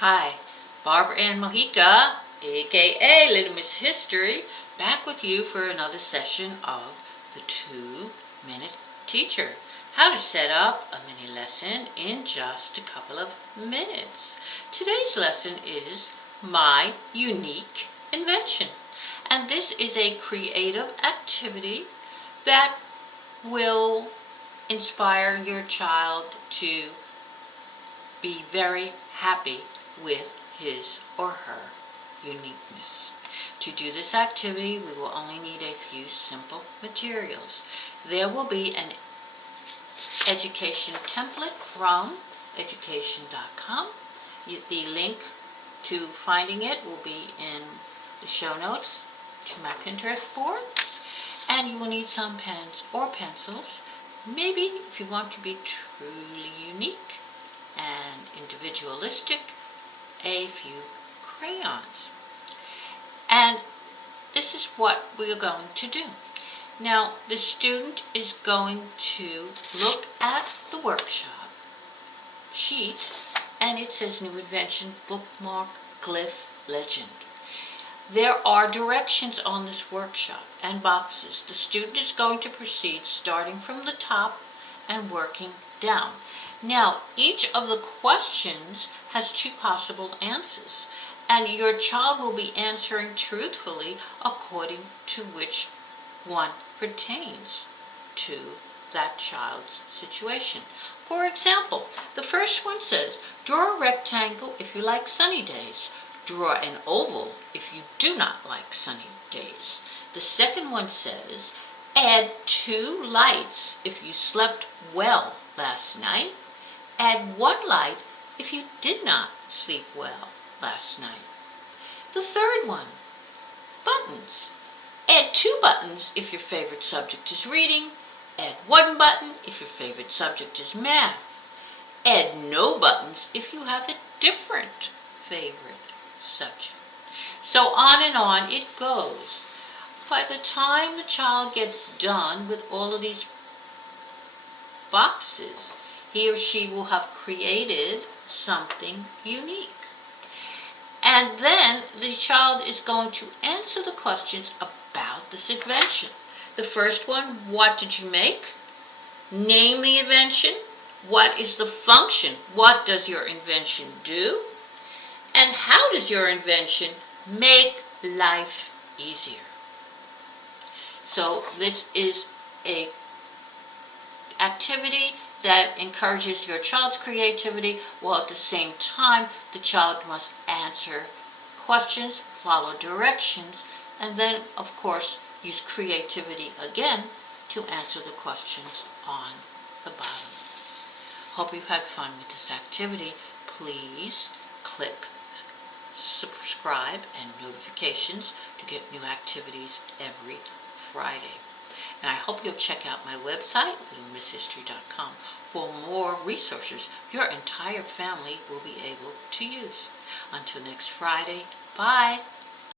Hi, Barbara Ann Mojica, aka Little Miss History, back with you for another session of the 2-Minute Teacher. How to set up a mini lesson in just a couple of minutes. Today's lesson is my unique invention. And this is a creative activity that will inspire your child to be very happy with his or her uniqueness. To do this activity, we will only need a few simple materials. There will be an education template from education.com. The link to finding it will be in the show notes to my Pinterest board. And you will need some pens or pencils. Maybe if you want to be truly unique and individualistic, a few crayons. And this is what we are going to do. Now, the student is going to look at the workshop sheet, and it says New Invention, Bookmark, Glyph, Legend. There are directions on this workshop and boxes. The student is going to proceed starting from the top and working down. Now, each of the questions has two possible answers, and your child will be answering truthfully according to which one pertains to that child's situation. For example, the first one says, draw a rectangle if you like sunny days. Draw an oval if you do not like sunny days. The second one says, add 2 lights if you slept well last night. Add 1 light if you did not sleep well last night. The third one, buttons. Add 2 buttons if your favorite subject is reading. Add 1 button if your favorite subject is math. Add no buttons if you have a different favorite subject. So on and on it goes. By the time the child gets done with all of these boxes, he or she will have created something unique. And then the child is going to answer the questions about this invention. The first one, what did you make? Name the invention. What is the function? What does your invention do? And how does your invention make life easier? So this is an activity that encourages your child's creativity, while at the same time the child must answer questions, follow directions, and then of course use creativity again to answer the questions on the bottom. Hope you've had fun with this activity. Please click subscribe and notifications to get new activities every Friday. And I hope you'll check out my website, LittleMissHistory.com, for more resources your entire family will be able to use. Until next Friday, bye.